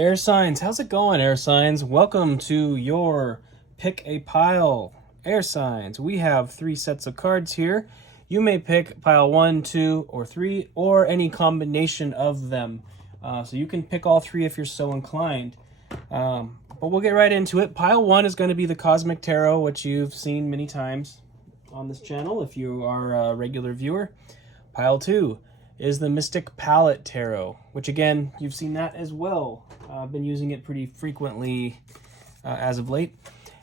Air signs, how's it going, air signs? Welcome to your pick a pile. Air signs, we have 3 sets of cards here. You may pick pile 1, 2, or 3, or any combination of them. So you can pick all 3 if you're so inclined. But we'll get right into it. Pile 1 is going to be the Cosmic Tarot, which you've seen many times on this channel if you are a regular viewer. Pile 2 is the Mystic Palette Tarot, which again, you've seen that as well. I've been using it pretty frequently as of late.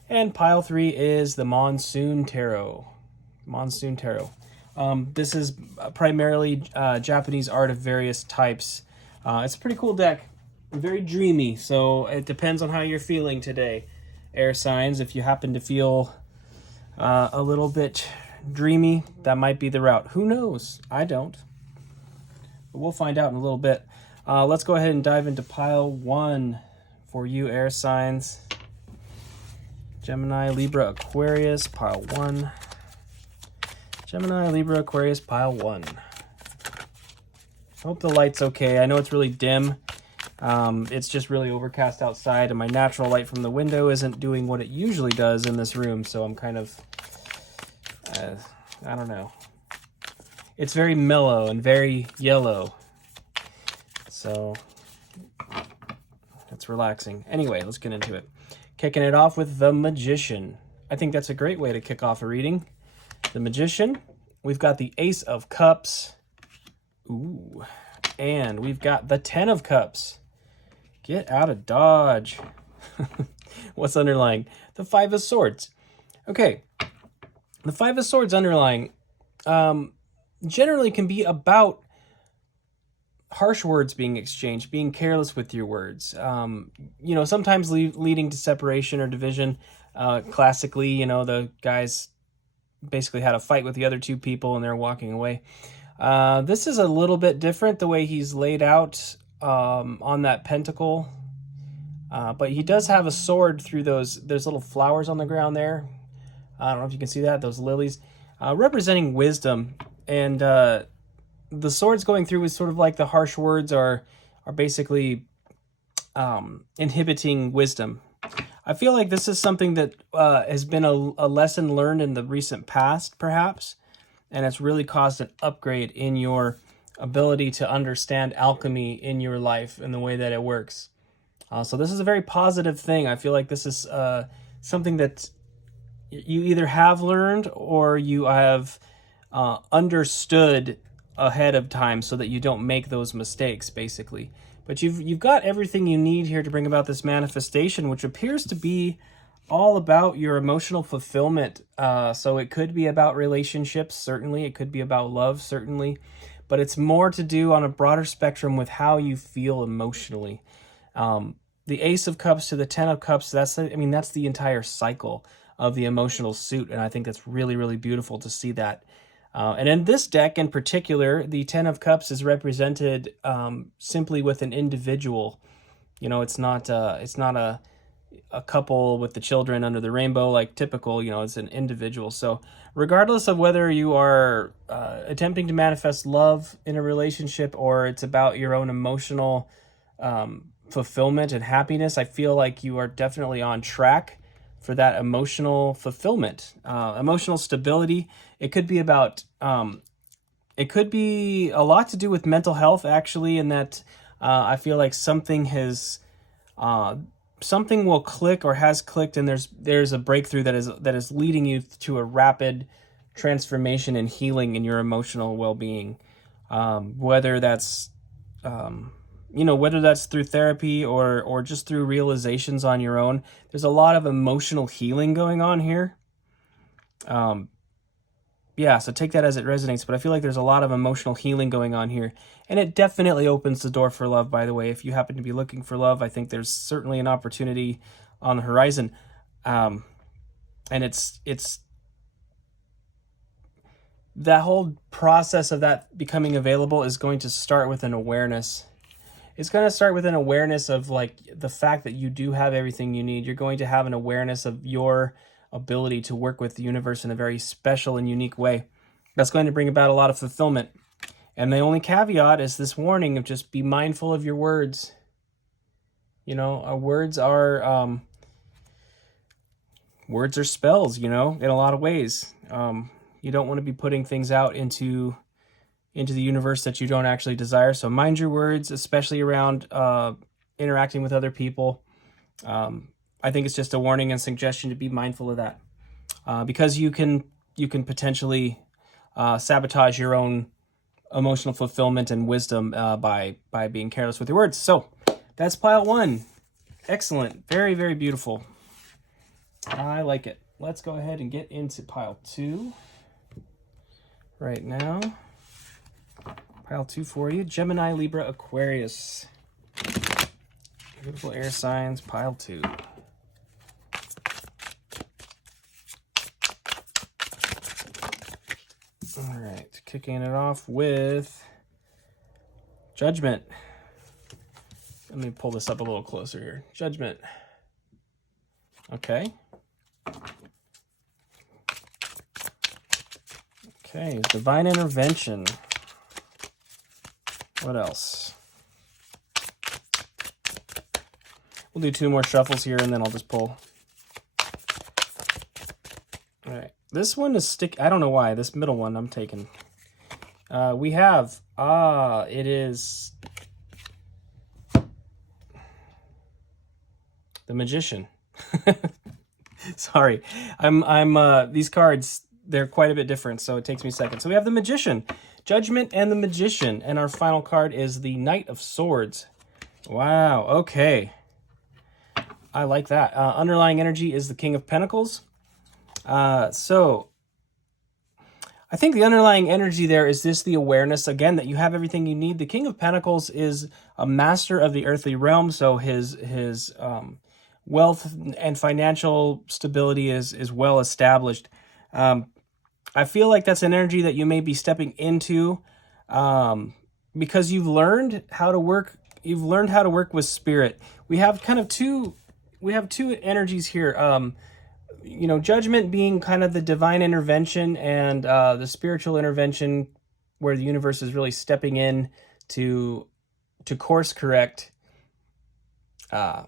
And pile 3 is the Monsoon Tarot. Monsoon Tarot. This is primarily Japanese art of various types. It's a pretty cool deck. Very dreamy, so it depends on how you're feeling today, air signs. If you happen to feel a little bit dreamy, that might be the route. Who knows? I don't. But we'll find out in a little bit. Let's go ahead and dive into pile 1 for you, air signs. Gemini, Libra, Aquarius, pile 1. Gemini, Libra, Aquarius, pile 1. Hope the light's okay. I know it's really dim. It's just really overcast outside, and my natural light from the window isn't doing what it usually does in this room, so I'm kind of, I don't know. It's very mellow and very yellow, so that's relaxing. Anyway, let's get into it. Kicking it off with the Magician. I think that's a great way to kick off a reading. The Magician, we've got the Ace of Cups. Ooh. And we've got the 10 of Cups. Get out of Dodge. What's underlying? The 5 of Swords. Okay. The 5 of Swords underlying generally can be about harsh words being exchanged, being careless with your words. You know, sometimes leading to separation or division. Classically, you know, the guys basically had a fight with the other 2 people and they're walking away. This is a little bit different, the way he's laid out on that pentacle. But he does have a sword through those little flowers on the ground there. I don't know if you can see that, those lilies, representing wisdom. And the swords going through is sort of like the harsh words are basically inhibiting wisdom. I feel like this is something that has been a lesson learned in the recent past, perhaps. And it's really caused an upgrade in your ability to understand alchemy in your life and the way that it works. So this is a very positive thing. I feel like this is something that you either have learned or you have understood ahead of time so that you don't make those mistakes, basically. But you've got everything you need here to bring about this manifestation, which appears to be all about your emotional fulfillment. So it could be about relationships, certainly. It could be about love, certainly. But it's more to do on a broader spectrum with how you feel emotionally. The Ace of Cups to the 10 of Cups, that's the entire cycle of the emotional suit. And I think that's really, really beautiful to see that. And in this deck in particular, the 10 of Cups is represented simply with an individual. You know, it's not a couple with the children under the rainbow like typical, you know, it's an individual. So regardless of whether you are attempting to manifest love in a relationship or it's about your own emotional fulfillment and happiness, I feel like you are definitely on track for that emotional fulfillment, emotional stability. It could be about, it could be a lot to do with mental health, actually, in that I feel like something will click or has clicked, and there's a breakthrough that is leading you to a rapid transformation and healing in your emotional well-being. Whether that's whether that's through therapy or just through realizations on your own. There's a lot of emotional healing going on here. So take that as it resonates, but I feel like there's a lot of emotional healing going on here. And it definitely opens the door for love, by the way. If you happen to be looking for love, I think there's certainly an opportunity on the horizon. And it's that whole process of that becoming available is going to start with an awareness. It's going to start with an awareness of like the fact that you do have everything you need. You're going to have an awareness of your ability to work with the universe in a very special and unique way. That's going to bring about a lot of fulfillment. And the only caveat is this warning of just be mindful of your words. You know, words are spells, you know, in a lot of ways. You don't want to be putting things out into the universe that you don't actually desire. So mind your words, especially around interacting with other people. I think it's just a warning and suggestion to be mindful of that, because you can potentially sabotage your own emotional fulfillment and wisdom by being careless with your words. So that's pile 1. Excellent. Very, very beautiful. I like it. Let's go ahead and get into pile 2 right now. Pile 2 for you. Gemini, Libra, Aquarius. Beautiful air signs, pile 2. All right, kicking it off with Judgment. Let me pull this up a little closer here. Judgment. Okay. Okay, Divine Intervention. What else? We'll do 2 more shuffles here, and then I'll just pull. All right. This one is I don't know why. This middle one I'm taking. We have, it is the Magician. Sorry. These cards, they're quite a bit different, so it takes me a second. So we have the Magician, Judgment, and the Magician. And our final card is the Knight of Swords. Wow. Okay. I like that. Underlying energy is the King of Pentacles. So I think the underlying energy there is the awareness, again, that you have everything you need. The King of Pentacles is a master of the earthly realm, so his wealth and financial stability is well established. I feel like that's an energy that you may be stepping into because you've learned how to work. You've learned how to work with spirit. We have kind of two energies here. You know, Judgment being kind of the divine intervention, and the spiritual intervention where the universe is really stepping in to course correct a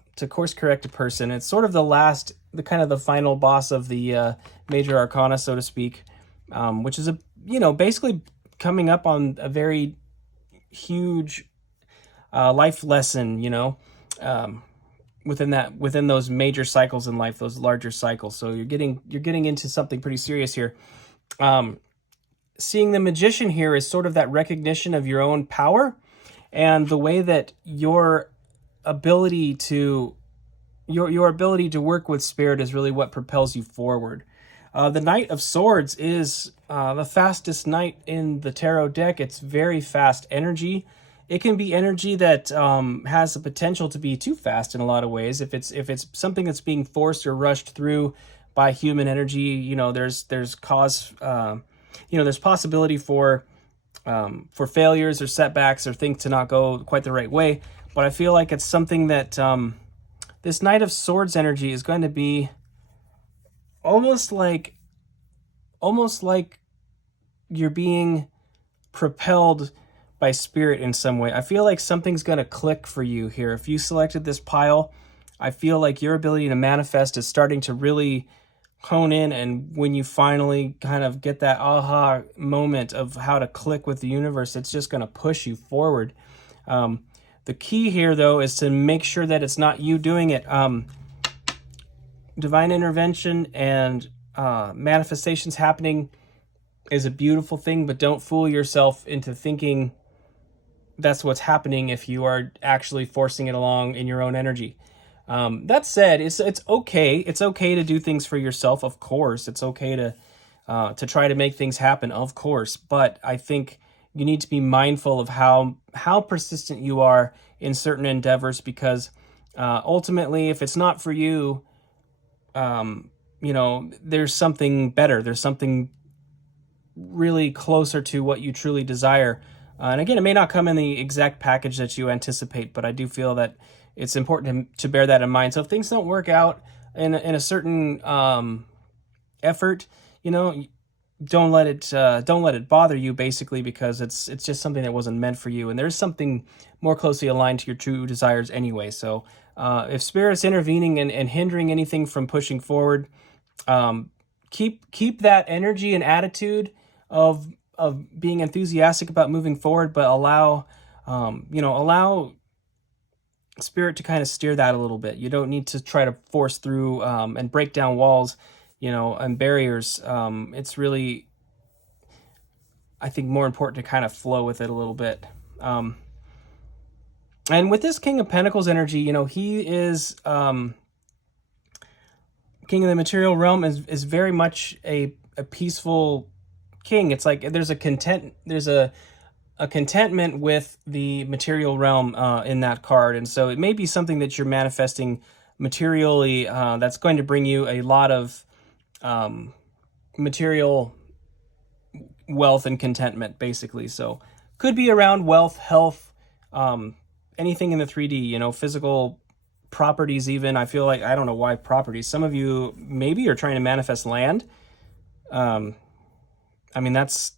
person. It's sort of the kind of the final boss of the major arcana, so to speak, which is basically coming up on a very huge life lesson, within those major cycles in life, those larger cycles. So you're getting into something pretty serious here. Seeing the Magician here is sort of that recognition of your own power and the way that your ability to work with spirit is really what propels you forward. The Knight of Swords is the fastest knight in the tarot deck. It's very fast energy. It can be energy that has the potential to be too fast in a lot of ways. If it's something that's being forced or rushed through by human energy, there's cause, there's possibility for failures or setbacks or things to not go quite the right way. But I feel like it's something that this Knight of Swords energy is going to be almost like you're being propelled by spirit in some way. I feel like something's going to click for you here. If you selected this pile, I feel like your ability to manifest is starting to really hone in, and when you finally kind of get that aha moment of how to click with the universe, it's just going to push you forward. The key here, though, is to make sure that it's not you doing it. Divine intervention and manifestations happening is a beautiful thing, but don't fool yourself into thinking that's what's happening if you are actually forcing it along in your own energy. That said, it's okay. It's okay to do things for yourself, of course. It's okay to try to make things happen, of course. But I think you need to be mindful of how persistent you are in certain endeavors, because ultimately, if it's not for you, there's something better. There's something really closer to what you truly desire. And again, it may not come in the exact package that you anticipate, but I do feel that it's important to bear that in mind. So if things don't work out in a certain effort, don't let it bother you, basically, because it's just something that wasn't meant for you, and there's something more closely aligned to your true desires anyway. So If Spirit's intervening and hindering anything from pushing forward, keep that energy and attitude of being enthusiastic about moving forward, but allow Spirit to kind of steer that a little bit. You don't need to try to force through and break down walls, and barriers. It's really, I think, more important to kind of flow with it a little bit. And with this King of Pentacles energy, he is King of the material realm is very much a peaceful king. It's like there's a contentment with the material realm in that card, and so it may be something that you're manifesting materially that's going to bring you a lot of material wealth and contentment, basically. So could be around wealth, health, anything in the 3D, physical properties even. I feel like, I don't know why properties. Some of you maybe are trying to manifest land. I mean, that's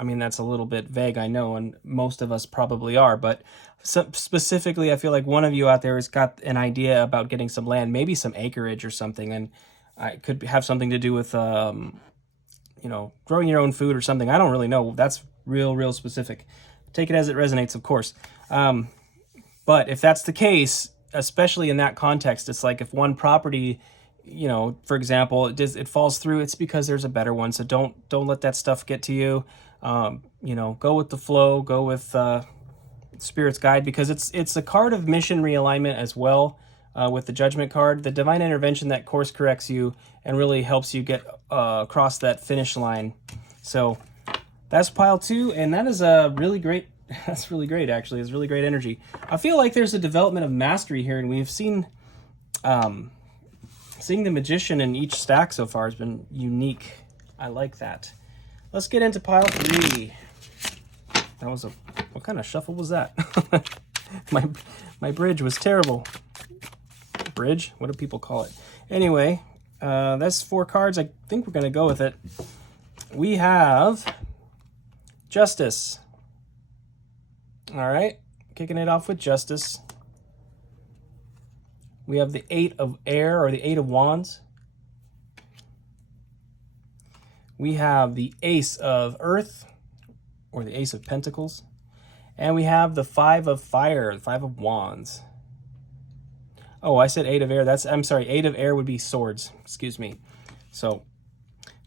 a little bit vague, I know, and most of us probably are, but specifically, I feel like one of you out there has got an idea about getting some land, maybe some acreage or something, and it could have something to do with, growing your own food or something. I don't really know. That's real specific. Take it as it resonates, of course. But if that's the case, especially in that context, it's like if one property, for example, it falls through, it's because there's a better one. So don't let that stuff get to you. Go with the flow, go with Spirit's guide, because it's a card of mission realignment as well. With the Judgment card, the divine intervention that course corrects you and really helps you get across that finish line. So that's pile 2, and that is a really great. That's really great, actually. It's really great energy. I feel like there's a development of mastery here, and we've seen seeing the Magician in each stack so far has been unique. I like that. Let's get into pile 3. That was what kind of shuffle was that? my bridge was terrible. Bridge? What do people call it? Anyway, that's 4 cards. I think we're going to go with it. We have Justice. All right, kicking it off with Justice. We have the 8 of Air, or the 8 of Wands. We have the Ace of Earth, or the Ace of Pentacles. And we have the 5 of Fire, the 5 of Wands. Oh, I said 8 of Air. I'm sorry, 8 of Air would be Swords. Excuse me. So,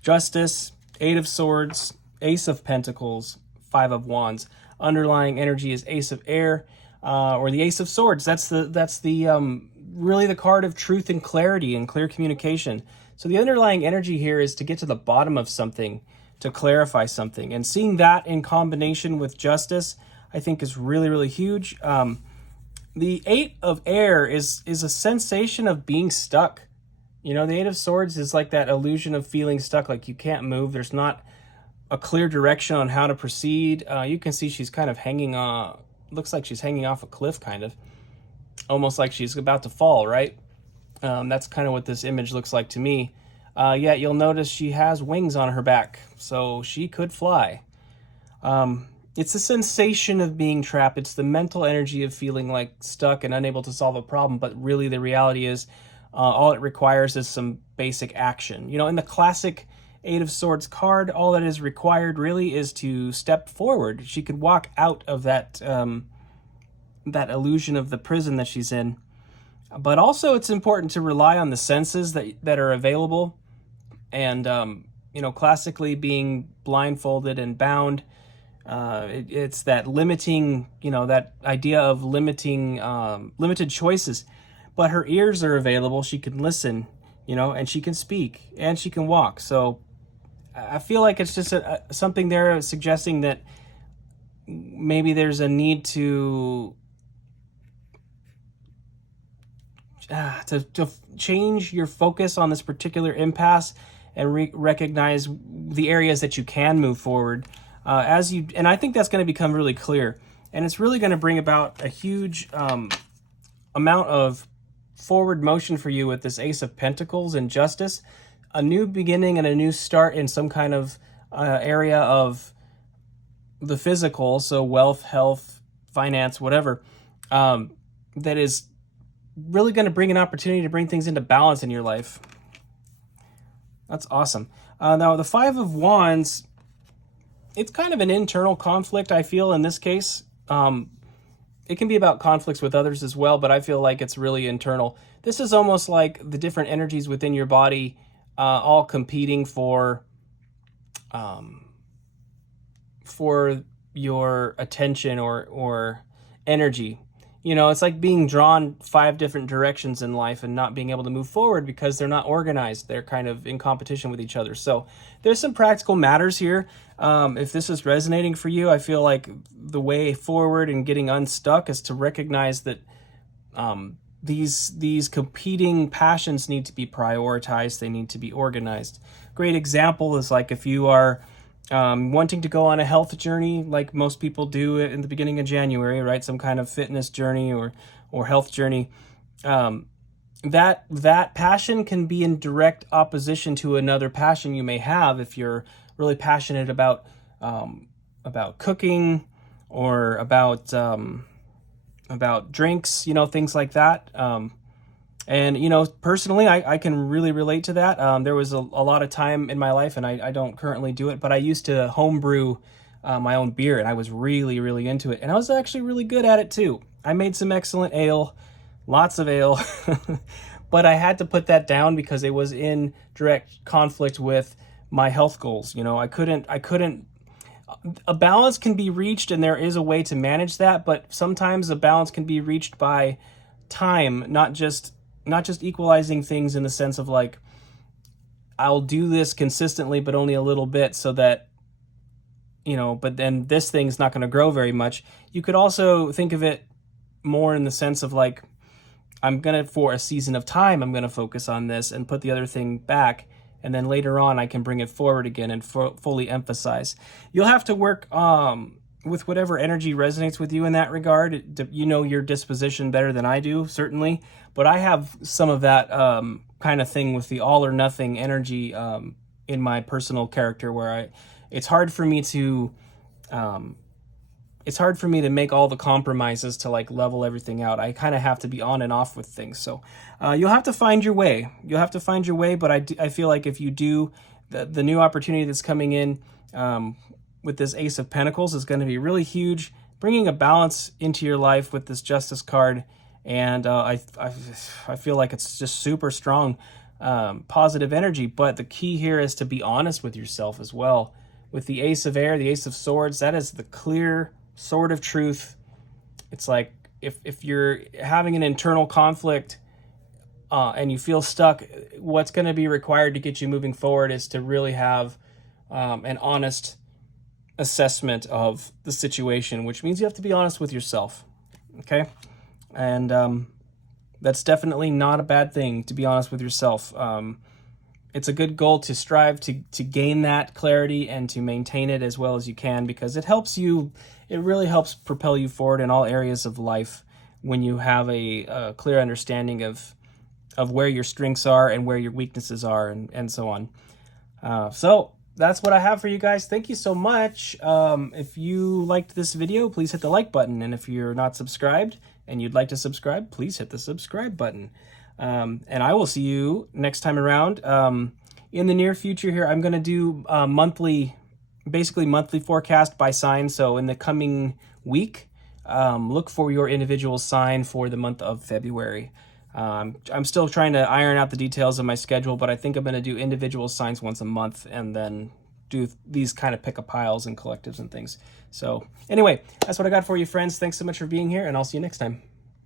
Justice, 8 of Swords, Ace of Pentacles, 5 of Wands. Underlying energy is Ace of Air, or the Ace of Swords. That's the really the card of truth and clarity and clear communication. So the underlying energy here is to get to the bottom of something, to clarify something, and seeing that in combination with Justice, I think is really huge. The 8 of Air is a sensation of being stuck. The 8 of Swords is like that illusion of feeling stuck, like you can't move. There's not a clear direction on how to proceed. You can see she's kind of hanging looks like she's hanging off a cliff, kind of. Almost like she's about to fall, right? That's kind of what this image looks like to me. Yet you'll notice she has wings on her back, so she could fly. It's a sensation of being trapped. It's the mental energy of feeling like stuck and unable to solve a problem, but really the reality is all it requires is some basic action. In the classic 8 of Swords card, all that is required really is to step forward. She could walk out of that that illusion of the prison that she's in. But also it's important to rely on the senses that are available. And, classically being blindfolded and bound, it's that limiting, that idea of limiting, limited choices. But her ears are available. She can listen, and she can speak and she can walk. So I feel like it's just something there suggesting that maybe there's a need to change your focus on this particular impasse and recognize the areas that you can move forward and I think that's going to become really clear, and it's really going to bring about a huge amount of forward motion for you with this Ace of Pentacles and Justice. A new beginning and a new start in some kind of area of the physical, so wealth, health, finance, whatever, that is really going to bring an opportunity to bring things into balance in your life. That's awesome. Now, the Five of Wands, it's kind of an internal conflict, I feel, in this case. It can be about conflicts with others as well, but I feel like it's really internal. This is almost like the different energies within your body all competing for your attention or energy. You know, it's like being drawn 5 different directions in life and not being able to move forward because they're not organized. They're kind of in competition with each other. So there's some practical matters here. If this is resonating for you, I feel like the way forward and getting unstuck is to recognize that these competing passions need to be prioritized. They need to be organized. Great example is like if you are wanting to go on a health journey, like most people do in the beginning of January, right? Some kind of fitness journey or health journey. That passion can be in direct opposition to another passion you may have if you're really passionate about cooking or about drinks, you know, things like that. And, you know, personally, I can really relate to that. There was a lot of time in my life, and I don't currently do it, but I used to homebrew my own beer, and I was really, really into it. And I was actually really good at it, too. I made some excellent ale, lots of ale, but I had to put that down because it was in direct conflict with my health goals. You know, I couldn't, a balance can be reached, and there is a way to manage that, but sometimes a balance can be reached by time, not just equalizing things in the sense of like, I'll do this consistently, but only a little bit so that, you know, but then this thing's not going to grow very much. You could also think of it more in the sense of like, for a season of time, I'm going to focus on this and put the other thing back. And then later on, I can bring it forward again and fully emphasize. You'll have to work with whatever energy resonates with you in that regard. You know your disposition better than I do, certainly. But I have some of that kind of thing with the all or nothing energy in my personal character, where it's hard for me to make all the compromises to like level everything out. I kind of have to be on and off with things. So you'll have to find your way. But I feel like if you do, the new opportunity that's coming in with this Ace of Pentacles is going to be really huge, bringing a balance into your life with this Justice card. And I feel like it's just super strong, positive energy. But the key here is to be honest with yourself as well. With the Ace of Air, the Ace of Swords, that is the clear sword of truth. It's like if you're having an internal conflict and you feel stuck, what's going to be required to get you moving forward is to really have an honest assessment of the situation, which means you have to be honest with yourself. Okay? And that's definitely not a bad thing, to be honest with yourself. It's a good goal to strive to gain that clarity and to maintain it as well as you can, because it really helps propel you forward in all areas of life when you have a clear understanding of where your strengths are and where your weaknesses are, and so on. So that's what I have for you guys. Thank you so much. If you liked this video, please hit the like button. And if you're not subscribed and you'd like to subscribe, please hit the subscribe button. And I will see you next time around. In the near future here, I'm going to do monthly forecast by sign. So in the coming week, look for your individual sign for the month of February. I'm still trying to iron out the details of my schedule, but I think I'm going to do individual signs once a month and then do these kind of pick-a-piles and collectives and things. So anyway, that's what I got for you, friends. Thanks so much for being here, and I'll see you next time.